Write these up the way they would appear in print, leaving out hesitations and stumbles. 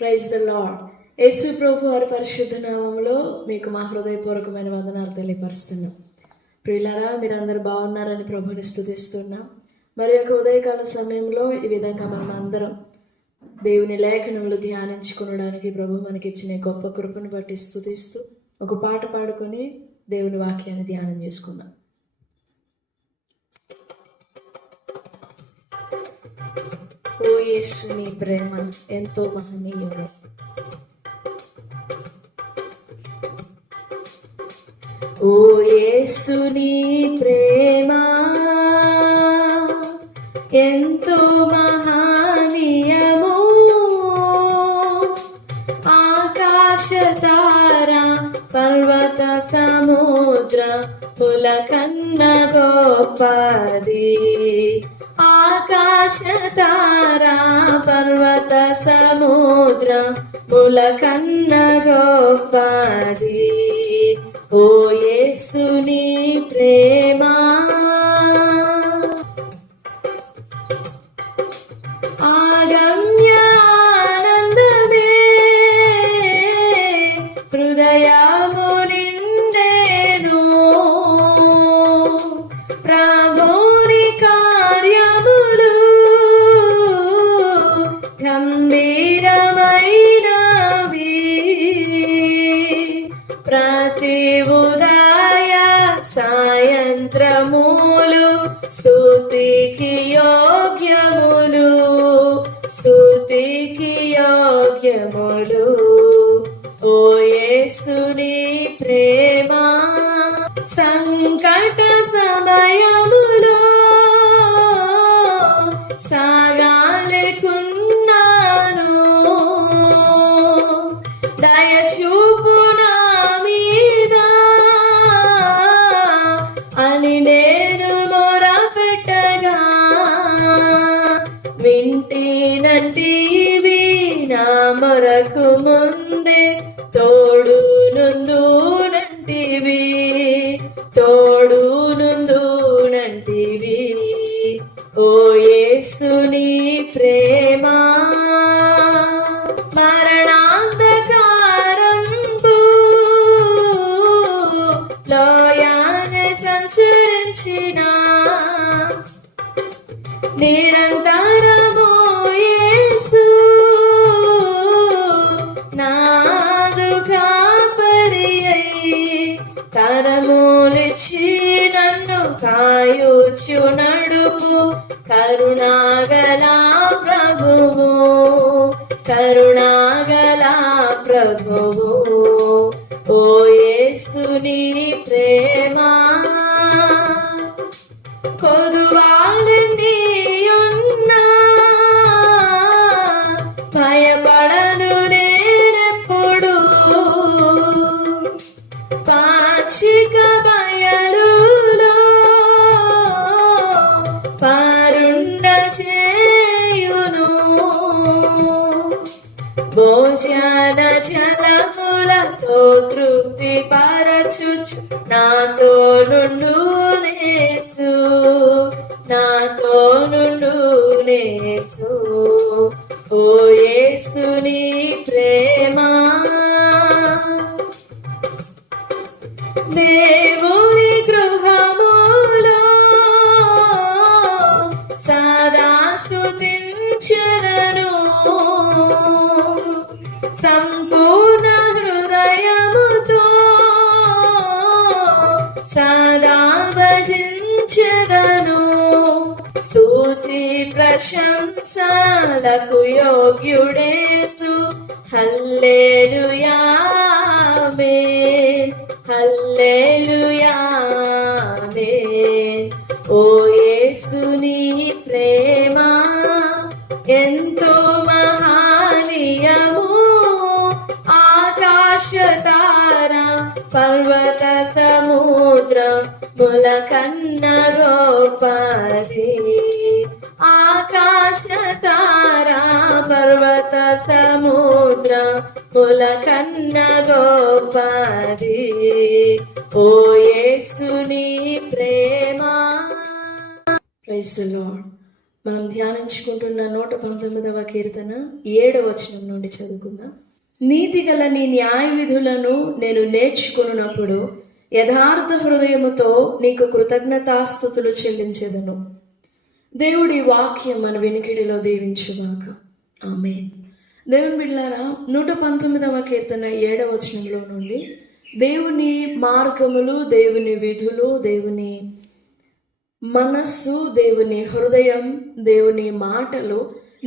Praise the lord. Yesu ప్రభు వారి పరిశుద్ధ నామములో మీకు మా హృదయపూర్వకమైన వందనాలు తెలియపరుస్తున్నాం. ప్రియులారా, మీరందరూ బాగున్నారని ప్రభుని స్తుతిస్తున్నాం. మరి యొక్క ఉదయకాల సమయంలో ఈ విధంగా మనం అందరం దేవుని లేఖనములు ధ్యానించుకునడానికి ప్రభు మనకిచ్చిన గొప్ప కృపను బట్టి స్తుతిస్తూ ఒక పాట పాడుకొని దేవుని వాక్యాన్ని ధ్యానం చేసుకున్నాం. ఓ యేసు, నీ ప్రేమ ఎంతో మహనీయుడు. ఓ యేసు, నీ ప్రేమ ఎంతో మహనీయము. ఆకాశ తార పర్వత సముద్ర పుల కన్న గొప్పది. ఆకాశ తారా పర్వత సముద్ర ముల కన్న గొప్పది. ఓ యేసు, నీ ప్రేమ ఆగమ్య ఆనందమే హృదయము నిండెను. ప్రభుని కార్యములు గంభీరమైనవి. ప్రతి ఉదయ సాయంత్రములు స్తుతికి యోగ్యములు, స్తుతికి యోగ్యములు. ఓ యేసు, నీ ప్రేమ సంకట సమయములో సాగాలేకున్నాను. దయచూపు నా మీద అని నేను మొరపెట్టగా వింటినంటివి. నా మొరకు ముందే తోడు నుందునంటివి, తోడు నుందునంటివి. ఓ యేసు, నీ ప్రేమ మరణాంధకారంబు లోయానే సంచరించిన నిరంతరము యేసు నాదు కాపరి అయి కరములిచ్చి నన్ను కాయుచు నడుపు కరుణాగల ప్రభువు, కరుణాగల ప్రభువు. ఓ యేసు, నీ ప్రేమ కొదువాలని ఉన్నా భయపడను నేనెప్పుడు. పాచిక బయలులో పారుండ చేయును. భోజన జలములతో తృప్తి పరచుచు నాతో నుండు యేసు, నాతో నుండు యేసు. ఓ యేసు, నీ ప్రేమ దేవుని గృహములో సదా స్తుతించెదను. సంపూర్ణ హృదయముతో సదా భజించెదను. స్తుతి ప్రశంసలకు యోగ్యుడేసు. హల్లెలూయా ఆమేన్, హల్లెలూయా ఆమేన్. ఓ యేసు, నీ ప్రేమ ఎంతో మహనీయము. ఆకాశ తార పర్వత సముద్ర ముల కన్న గొప్పది. ఆకాశ తార పర్వత సముద్ర ముల కన్న గొప్పది. ఓ యేసు, నీ ప్రేమ. Praise the lord. మనం ధ్యానించుకుంటున్న 119వ కీర్తన 7వ వచనం నుండి చదువుకుందాం. నీతిగల నీ న్యాయ విధులను నేను నేర్చుకున్నప్పుడు యథార్థ హృదయముతో నీకు కృతజ్ఞతాస్తుతులు చెల్లించెదను. దేవుడి వాక్యం మన వినికిడిలో దీవించుగాక. ఆమేన్. దేవుని బిడ్డలారా, 119వ కీర్తన 7వ వచనంలో నుండి దేవుని మార్గములు, దేవుని విధులు, దేవుని మనస్సు, దేవుని హృదయం, దేవుని మాటలు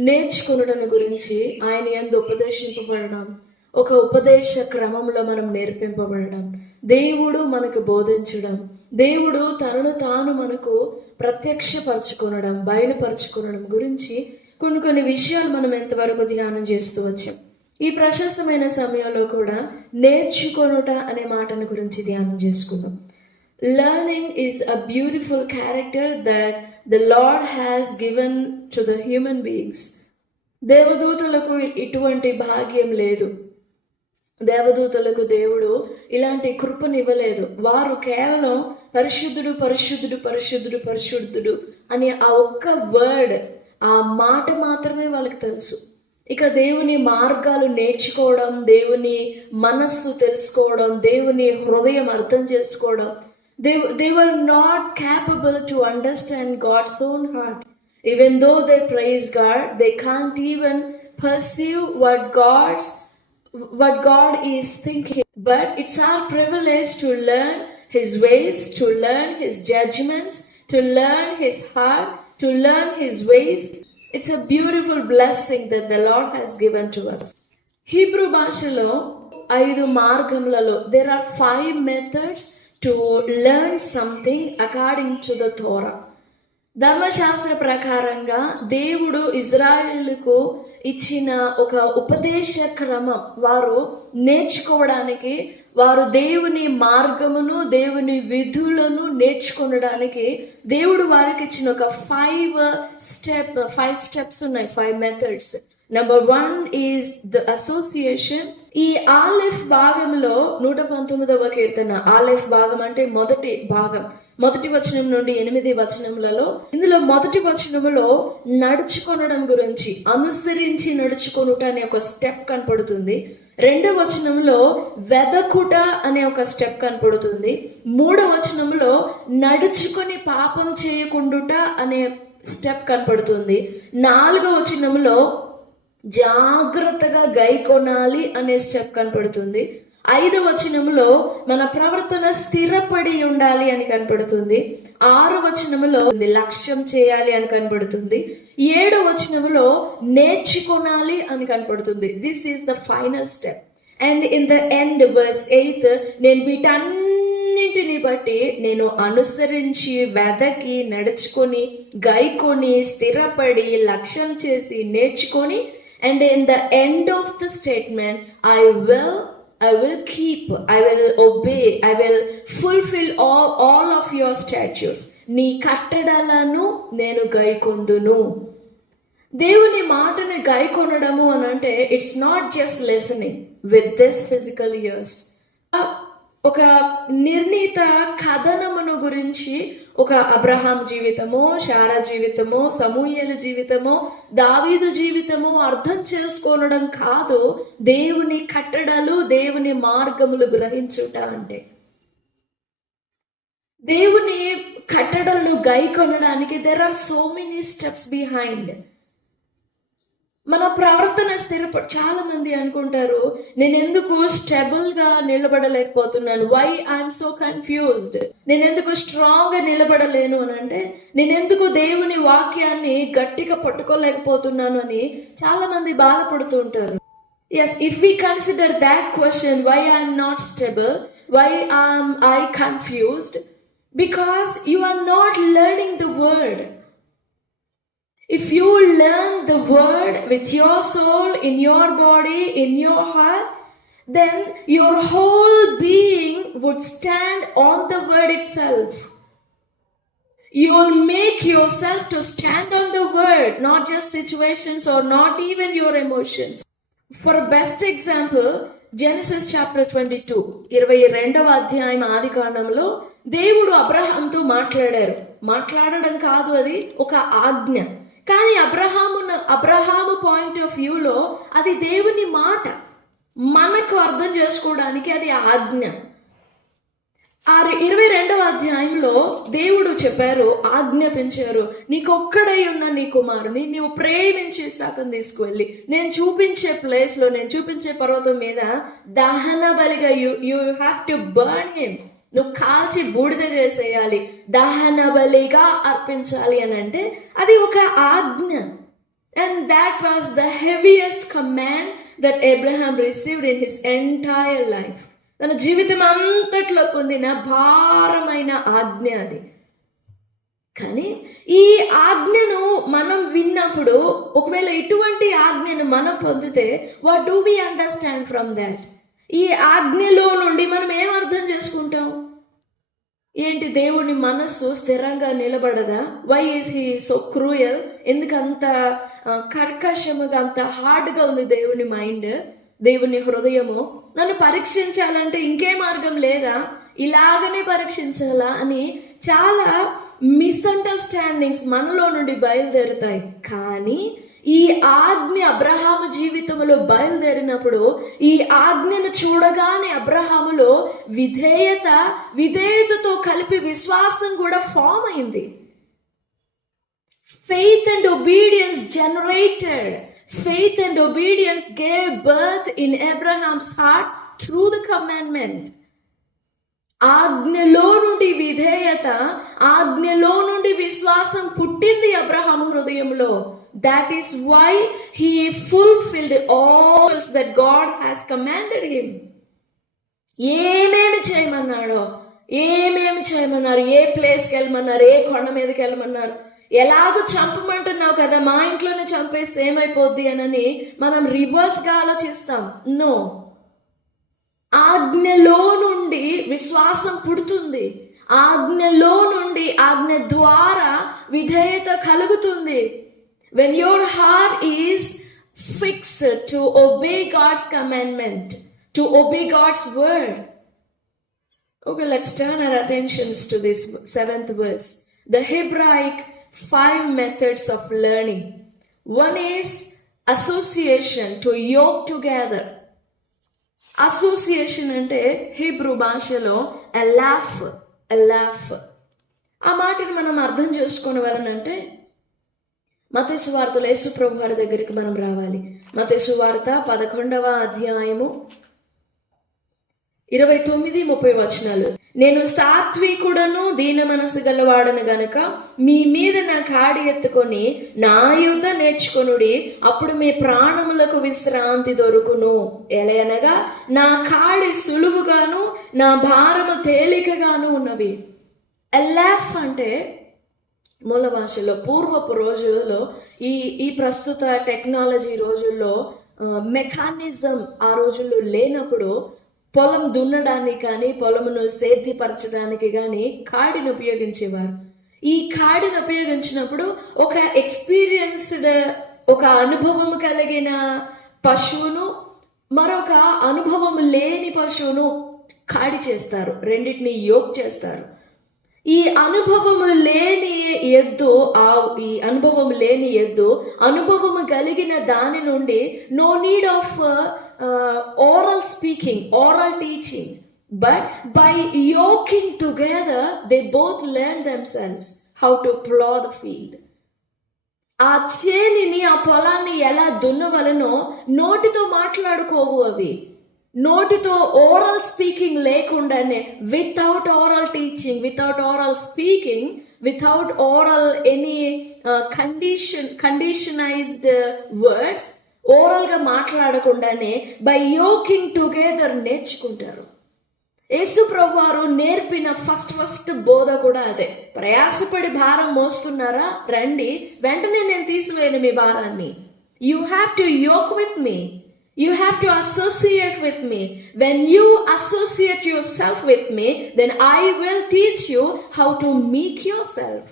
నేర్చుకునడం గురించి ఆయన యందు ఉపదేశింపబడడం, ఒక ఉపదేశ క్రమంలో మనం నేర్పింపబడడం, దేవుడు మనకు బోధించడం, దేవుడు తనను తాను మనకు ప్రత్యక్షపరచుకొనడం, బయలుపరచుకొనడం గురించి కొన్ని విషయాలు మనం ఎంతవరకు ధ్యానం చేస్తూ వచ్చాం. ఈ ప్రశస్తమైన సమయంలో కూడా నేర్చుకొనుట అనే మాటను గురించి ధ్యానం చేసుకుందాం. Learning is a beautiful character that the Lord has given to the human beings. దేవదూతలకు ఇటువంటి భాగ్యం లేదు. దేవదూతలకు దేవుడు ఇలాంటి కృపనివ్వలేదు. వారు కేవలం పరిశుద్ధుడు పరిశుద్ధుడు పరిశుద్ధుడు పరిశుద్ధుడు అనే ఆ ఒక్క వర్డ్, ఆ మాట మాత్రమే వాళ్ళకి తెలుసు. ఇక దేవుని మార్గాలు నేర్చుకోవడం, దేవుని మనస్సు తెలుసుకోవడం, దేవుని హృదయం అర్థం చేసుకోవడం, they were not capable to understand God's own heart. Even though they praise God, they can't even perceive what God is thinking. But it's our privilege to learn His ways, to learn His judgments, to learn His heart, to learn His ways. It's a beautiful blessing that the Lord has given to us. Hebrew భాషలో 5 మార్గములలో there are 5 methods to learn something according to the Torah. ధర్మశాస్త్ర ప్రకారంగా దేవుడు ఇజ్రాయేలుకు ఇచ్చిన ఒక ఉపదేశ క్రమం, వారు నేర్చుకోవడానికి, వారు దేవుని మార్గమును, దేవుని విధులను నేర్చుకోవడానికి దేవుడు వారికి ఇచ్చిన ఒక 5 స్టెప్స్ ఉన్నాయి, 5 methods. Number 1 is the association. ఈ ఆలెఫ్ భాగంలో 119వ కీర్తన, ఆలెఫ్ భాగం అంటే మొదటి భాగం, 1 వచనం నుండి 8 వచనములలో, ఇందులో 1 వచనములో నడుచుకొనడం గురించి, అనుసరించి నడుచుకొనుట అనే ఒక స్టెప్ కనపడుతుంది. 2వ వచనంలో వెదకుట అనే ఒక స్టెప్ కనపడుతుంది. 3వ వచనంలో నడుచుకొని పాపం చేయకుండుట అనే స్టెప్ కనపడుతుంది. 4వ వచనంలో జాగ్రత్తగా గైకొనాలి అనే స్టెప్ కనపడుతుంది. 5వ వచనంలో మన ప్రవర్తన స్థిరపడి ఉండాలి అని కనపడుతుంది. 6వ వచనంలో లక్ష్యం చేయాలి అని కనపడుతుంది. 7వ వచనంలో నేర్చుకోనాలి అని కనపడుతుంది. This is the final step. And in the end verse 8, నేను వీటన్నింటిని బట్టి నేను అనుసరించి, వెదకి, నడుచుకొని, గైకొని, స్థిరపడి, లక్ష్యం చేసి, నేర్చుకొని, and in the end of the statement, I will keep, I will obey, I will fulfill all of your statutes. నీ కట్టడలను నేను గైకొందును. దేవుని మాటను గైకొనడము అని అంటే it's not just listening with this physical years. ఒక నిర్ణీత కథనమును గురించి, ఒక అబ్రహాం జీవితమో, శారా జీవితమో, సమూయేలు జీవితమో, దావీదు జీవితమో అర్థం చేసుకోవడం కాదు దేవుని కట్టడలు, దేవుని మార్గములు గ్రహించుట అంటే. దేవుని కట్టడలను గైకొనడానికి there are so many steps behind. మన ప్రవర్తన చాలా మంది అనుకుంటారు, నేను ఎందుకు స్టెబుల్ గా నిలబడలేకపోతున్నాను, వై ఐఎమ్ సో కన్ఫ్యూజ్డ్, నేను ఎందుకు స్ట్రాంగ్ గా నిలబడలేను అని అంటే, నేను ఎందుకు దేవుని వాక్యాన్ని గట్టిగా పట్టుకోలేకపోతున్నాను అని చాలా మంది బాధపడుతూ ఉంటారు. Yes, if we consider that question, why I'm not stable, why am I confused, because you are not learning the word. If you learn the word with your soul, in your body, in your heart, then your whole being would stand on the word itself. You will make yourself to stand on the word, not just situations or not even your emotions. For a best example, Genesis chapter 22, 22వ అధ్యాయం ఆదికాండంలో దేవుడు అబ్రహాంతో మాట్లాడడం కాదు, అది ఒక ఆజ్ఞ. కానీ Abraham point of వ్యూలో అది దేవుని మాట, మనకు అర్థం చేసుకోవడానికి అది ఆజ్ఞ. 22వ అధ్యాయంలో దేవుడు చెప్పారు, ఆజ్ఞాపించారు, నీకొక్కడై ఉన్న నీ కుమారుని నీవు ప్రేమించి ఇస్సాకును తీసుకువెళ్ళి నేను చూపించే ప్లేస్లో, నేను చూపించే పర్వతం మీద దహన బలిగా you have to burn him, నువ్వు కాల్చి బూడిద చేసేయాలి, దహన బలిగా అర్పించాలి అని అంటే అది ఒక ఆజ్ఞ. And that was the heaviest command that Abraham received in his entire life. తన జీవితం అంతట్లో పొందిన భారమైన ఆజ్ఞ అది. కానీ ఈ ఆజ్ఞను మనం విన్నప్పుడు, ఒకవేళ ఇటువంటి ఆజ్ఞను మనం పొందితే, what do we understand from that? ఈ ఆజ్ఞలో నుండి మనం ఏం అర్థం చేసుకుంటాం? ఏంటి, దేవుని మనస్సు స్థిరంగా నిలబడదా? Why is he so cruel? ఎందుకు అంత కర్కశముగా, అంత హార్డ్గా ఉంది దేవుని మైండ్, దేవుని హృదయము? నన్ను పరీక్షించాలంటే ఇంకే మార్గం లేదా? ఇలాగనే పరీక్షించాలా అని చాలా మిస్అండర్స్టాండింగ్స్ మనలో నుండి బయలుదేరుతాయి. కానీ ఈ ఆజ్ఞ అబ్రహాము జీవితంలో బయలుదేరినప్పుడు, ఈ ఆజ్ఞను చూడగానే అబ్రహాములో విధేయతతో కలిపి విశ్వాసం కూడా ఫామ్ అయింది. Faith and obedience generated. Faith and obedience gave birth in Abraham's heart through the commandment. ఆజ్ఞలో నుండి విధేయత, ఆజ్ఞలో నుండి విశ్వాసం పుట్టింది అబ్రహాము హృదయంలో. That is why he fulfilled all that God has commanded him. ఏమేమి చేయమన్నారో, ఏ ప్లేస్కి వెళ్ళమన్నారు, ఏ కొండ మీదకి వెళ్ళమన్నారు, ఎలాగో చంపమంటున్నావు కదా, మా ఇంట్లోనే చంపేస్తే ఏమైపోద్ది అని మనం రివర్స్ గా ఆలోచిస్తాం. నో, ఆజ్ఞలో నుండి విశ్వాసం పుడుతుంది, ఆజ్ఞలో నుండి, ఆజ్ఞ ద్వారా విధేయత కలుగుతుంది. When your heart is fixed to obey God's commandment, to obey God's word. Okay, let's turn our attentions to this 7th verse. The Hebraic 5 methods of learning. One is association, to yoke together. Association అంటే Hebrew భాషలో ఎలాఫ్. ఆ మాటను మనం అర్థం చేసుకోవాలనంటే మత్తయి సువార్తలో యేసు ప్రభు వారి దగ్గరికి మనం రావాలి. మత్తయి సువార్త 11వ అధ్యాయము 29-30 వచనాలు. నేను సాత్వికుడను దీన మనసు గలవాడను గనుక మీ మీద నా కాడి ఎత్తుకొని నా యుద్ధ నేర్చుకొనుడి, అప్పుడు మీ ప్రాణములకు విశ్రాంతి దొరుకును. ఎలయనగా నా కాడి సులువుగాను నా భారము తేలికగాను ఉన్నవి. ఎలాఫ్ అంటే మూల భాషలో, పూర్వపు రోజుల్లో, ఈ ప్రస్తుత టెక్నాలజీ రోజుల్లో మెకానిజం ఆ రోజుల్లో లేనప్పుడు పొలం దున్నడానికి కానీ, పొలమును సేద్యపరచడానికి కానీ కాడిని ఉపయోగించేవారు. ఈ కాడిని ఉపయోగించినప్పుడు ఒక ఎక్స్పీరియన్స్డ్, ఒక అనుభవం కలిగిన పశువును మరొక అనుభవం లేని పశువును కాడి చేస్తారు, రెండింటిని యోక్ చేస్తారు. ఈ అనుభవము లేని ఎద్దు అనుభవము కలిగిన దాని నుండి no need of oral speaking, oral teaching, but by yoking together they both learn themselves how to plow the field. ఆ చేనిని, ఆ పొలాన్ని ఎలా దున్నవలనో నోటితో మాట్లాడుకోవు అవి. నోటితో ఓరల్ స్పీకింగ్ లేకుండానే, without oral teaching, without oral speaking, without oral any conditionised words, ఓరల్గా మాట్లాడకుండానే బై యోకింగ్ టుగెదర్ నేర్చుకుంటారు. యేసు ప్రభువారు నేర్పిన ఫస్ట్ బోధ కూడా అదే. ప్రయాసపడి భారం మోస్తున్నారా, రండి, వెంటనే నేను తీసివేయను మీ భారాన్ని. You have to yoke with me, you have to associate with me. When you associate yourself with me, then I will teach you how to meek yourself,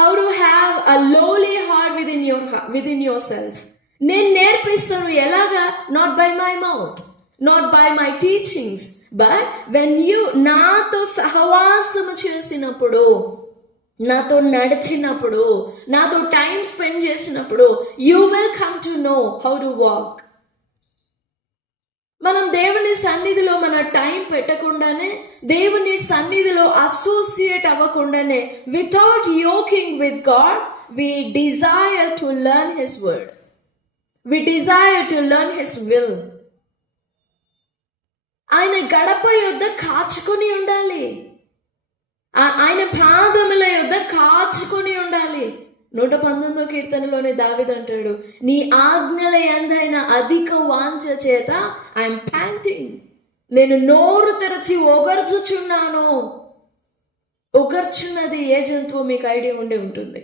how to have a lowly heart within yourself. నేను నేర్పిస్తాను ఎలాగా? Not by my mouth, not by my teachings, but when you నాతో సహవాసము చేసినప్పుడు, నాతో నడిచినప్పుడు, నాతో time spend చేసినప్పుడు you will come to know how to walk. మనం దేవుని సన్నిధిలో మన టైం పెట్టకుండానే, దేవుని సన్నిధిలో అసోసియేట్ అవ్వకుండానే, without yoking with God, we desire to learn his word, we desire to learn his will. ఆయన గడప యొద్ద కాచుకొని ఉండాలి, ఆయన పాదముల యొద్ద కాచుకొని ఉండాలి. 119వ కీర్తనలోనే దావీదు అంటాడు, నీ ఆజ్ఞల యందైన అధిక వాంఛ చేత ఐఎమ్ ప్యాంటింగ్, నేను నోరు తెరచి ఒగర్చుచున్నాను. ఒగర్చున్నది ఏ జంతువు మీకు ఐడియా ఉండే ఉంటుంది.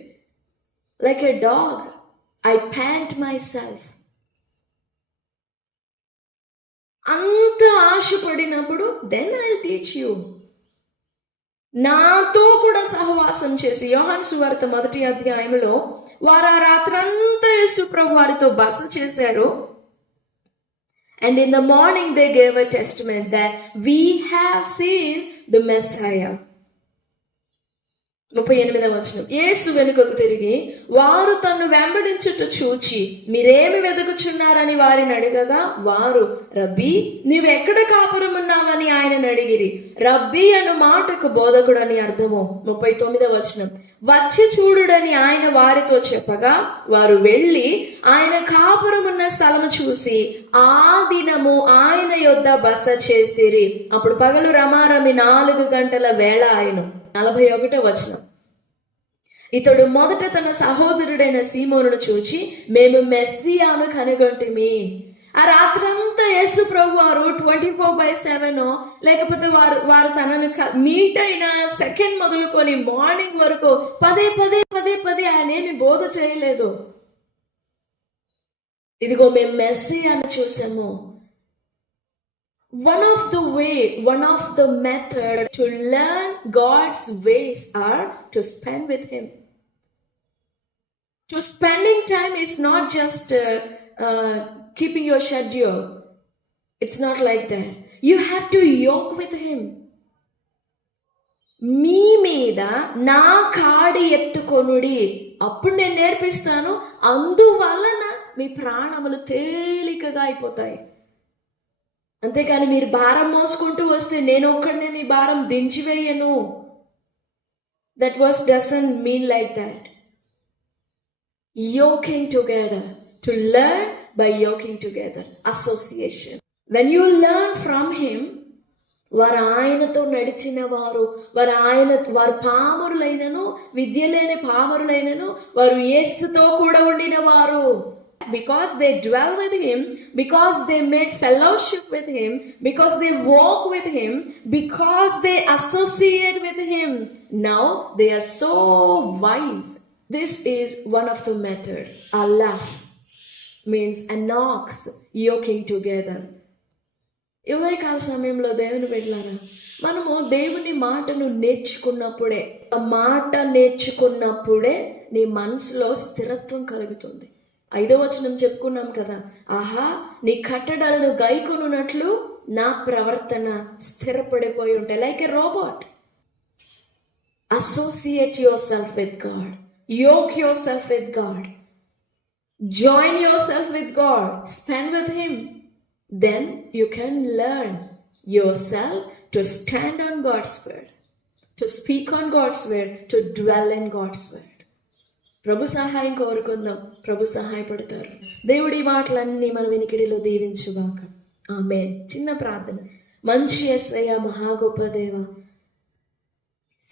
Like a dog I pant myself. అంత ఆశపడినప్పుడు then I will teach you. నాతో కూడా సహవాసం చేసి, యోహాను సువార్త 1వ అధ్యాయంలో వారు ఆ రాత్రంతా యేసు ప్రభు వారితో బస చేశారు. And in the morning they gave a testament that we have seen the Messiah. 38వ వచనం, యేసు వెనుకకు తిరిగి వారు తన్ను వెంబడించుట చూచి మీరేమి వెతుకుచున్నారని వారిని అడగగా, వారు రబ్బీ నీవెక్కడ కాపురం ఉన్నావని ఆయనను అడిగిరి. రబ్బీ అను మాటకు బోధకుడు అని అర్థము. 39వ వచనం, వచ్చి చూడుడని ఆయన వారితో చెప్పగా వారు వెళ్ళి ఆయన కాపురం ఉన్న స్థలము చూసి ఆ దినము ఆయన యొద్ద బస చేసిరి. అప్పుడు పగలు రమారమి 4 గంటల వేళ ఆయను. 41వ వచనం, ఇతడు మొదట తన సహోదరుడైన సీమోనును చూచి మేము మెస్సియాను కనుగొంటిమి. ఆ రాత్రంతా యేసు ప్రభు వారు 24/7 లేకపోతే వారు తనను మీట్ అయిన సెకండ్ మొదలుకొని మార్నింగ్ వరకు పదే ఆయన ఏమి బోధ చేయలేదు. ఇదిగో మేము మెస్సియాను చూసాము. One of the method to learn God's ways are to spend with Him. To spending time is not just keeping your schedule. It's not like that. You have to yoke with Him. మీ మీద నా కాడి ఎత్తుకొనుడి, అప్పుడు నేను నేర్పిస్తాను. అందువలన మీ ప్రాణములు తేలికగా అయిపోతాయి. అంతేకాని మీరు భారం మోసుకుంటూ వస్తే నేను ఒక్కడనే మీ భారం దించివేయను. That verse doesn't mean like that. Yoking together, to learn by yoking together, association. When you learn from Him, వారు ఆయనతో నడిచిన వారు పామరులైనను, విద్య లేని పామరులైనను వారు యేసుతో కూడా ఉండిన వారు. Because they dwell with Him, because they made fellowship with Him, because they walk with Him, because they associate with Him, now they are so wise. This is one of the method. Alaf means anox, yoking together. ఉదయకాల సమయంలో దేవుని బిడ్డలారా, మనము దేవుని మాటను నేర్చుకున్నప్పుడే, ఆ మాట నేర్చుకున్నప్పుడే నీ మనసులో స్థిరత్వం కలుగుతుంది. 5వ వచనం చెప్పుకున్నాం కదా, ఆహా నీ కట్టడలను గైకొనున్నట్లు నా ప్రవర్తన స్థిరపడిపోయి ఉంటాయి. Like a robot. Associate yourself with God, yoke yourself with God, join yourself with God, spend with him. Then you can learn yourself to stand on God's word, to speak on God's word, to dwell in God's word. ప్రభు సహాయం కోరుకుందాం, ప్రభు సహాయపడతారు. దేవుడి మాటలన్నీ మన వినికిడిలో దీవించుగాక. ఆమేన్. చిన్న ప్రార్థన. మంచి యేసయ్య, మహా గొప్ప దేవ,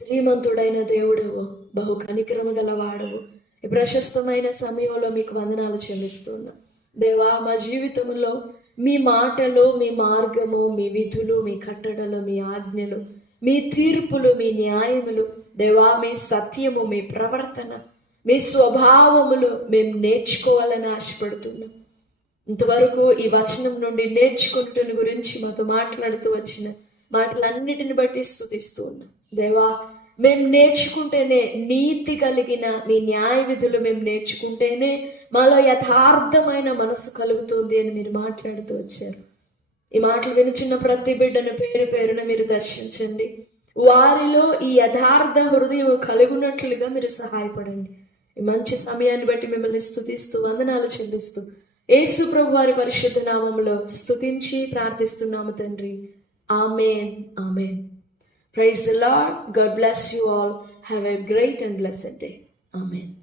శ్రీమంతుడైన దేవుడవు, బహు కనికరము గలవాడవు, ఈ ప్రశస్తమైన సమయంలో మీకు వందనాలు చెల్లిస్తున్నా. దేవా, మా జీవితంలో మీ మాటలు, మీ మార్గము, మీ విధులు, మీ కట్టడలు, మీ ఆజ్ఞలు, మీ తీర్పులు, మీ న్యాయములు, దేవా మీ సత్యము, మీ ప్రవర్తన, మీ స్వభావములు మేము నేర్చుకోవాలని ఆశపడుతున్నాం. ఇంతవరకు ఈ వచనం నుండి నేర్చుకుంటున్న గురించి మాతో మాట్లాడుతూ వచ్చిన మాటలన్నిటిని బట్టి స్తుతిస్తూ ఉన్నాం. దేవా, మేము నేర్చుకుంటేనే, నీతి కలిగిన మీ న్యాయ విధులు మేము నేర్చుకుంటేనే మాలో యథార్థమైన మనసు కలుగుతుంది అని మీరు మాట్లాడుతూ వచ్చారు. ఈ మాటలు వినుచున్న ప్రతి బిడ్డను పేరు పేరున మీరు దర్శించండి. వారిలో ఈ యథార్థ హృదయం కలుగునట్లుగా మీరు సహాయపడండి. ఈ మంచి సమయాన్ని బట్టి మిమ్మల్ని స్తుతిస్తూ వందనాలు చెల్లిస్తూ యేసు ప్రభు వారి పరిశుద్ధ నామములో స్తుతించి ప్రార్థిస్తున్నాము తండ్రి. Amen, amen. Praise the lord. God bless you all. Have a great and blessed day. Amen.